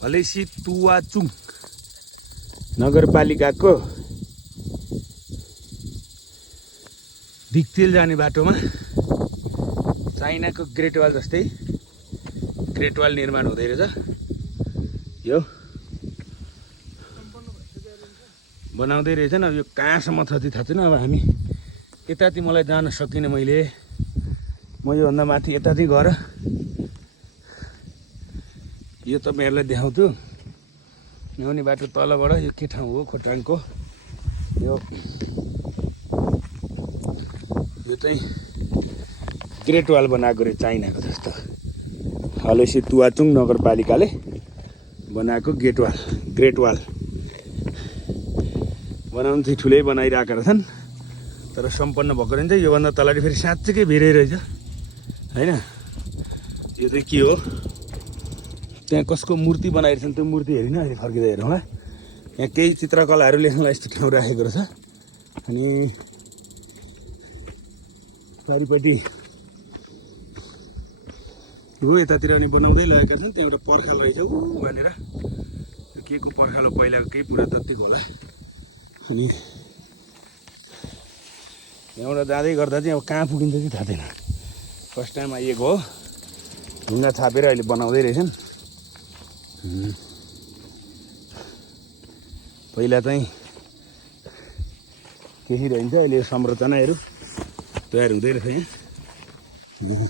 हलेसी तुवाचुङ नगरपालिकाको दिक्तेल जाने बाटोमा चाइनाको ग्रेट वाल जस्तै ग्रेट वाल निर्माण हुँदै रहेछ। यो बनाउँदै रहेछन्। अब यो कहाँसम्म छ चाहिँ थाहा छैन। अब हामी यताति मलाई जान सकिनँ मैले। म योभन्दा माथि यता चाहिँ गएर यो तपाईँहरूलाई देखाउँछु। ल्याउने बाटो तलबाट यो के ठाउँ हो खोटाङको यो चाहिँ ग्रेट वाल बनाएको रे चाइनाको जस्तो। हलेसी तुवाचुङ नगरपालिकाले बनाएको ग्रेट वाल बनाउनु चाहिँ ठुलै बनाइरहेका रहेछन्। तर सम्पन्न भएको रहेछ। योभन्दा तलले फेरि साँच्चैकै भिरै रहेछ होइन। यो चाहिँ के हो त्यहाँ कसको मूर्ति बनाइरहेछन् त्यो मूर्ति हेरिन अहिले फर्किँदा हेरौँला। यहाँ केही चित्रकलाहरू लेख्नलाई यस्तो ठाउँ राखेको रहेछ। अनि चारिपट्टि हो यतातिर अनि बनाउँदै लगेका छन्। त्यहाँ एउटा पर्खाल रहेछ ऊ भनेर के को पर्खाल हो पहिलाको केही पुरातात्विक होला। अनि यहाँबाट जाँदै गर्दा चाहिँ अब कहाँ पुगिन्छ चाहिँ थाहा छैन। फर्स्ट टाइम आइएको हो। ढुङ्गा छापेर अहिले बनाउँदै रहेछन्। पहिला चाहिँ केही रहन्छ अहिले संरचनाहरू तयार हुँदै रहेछ यहाँ।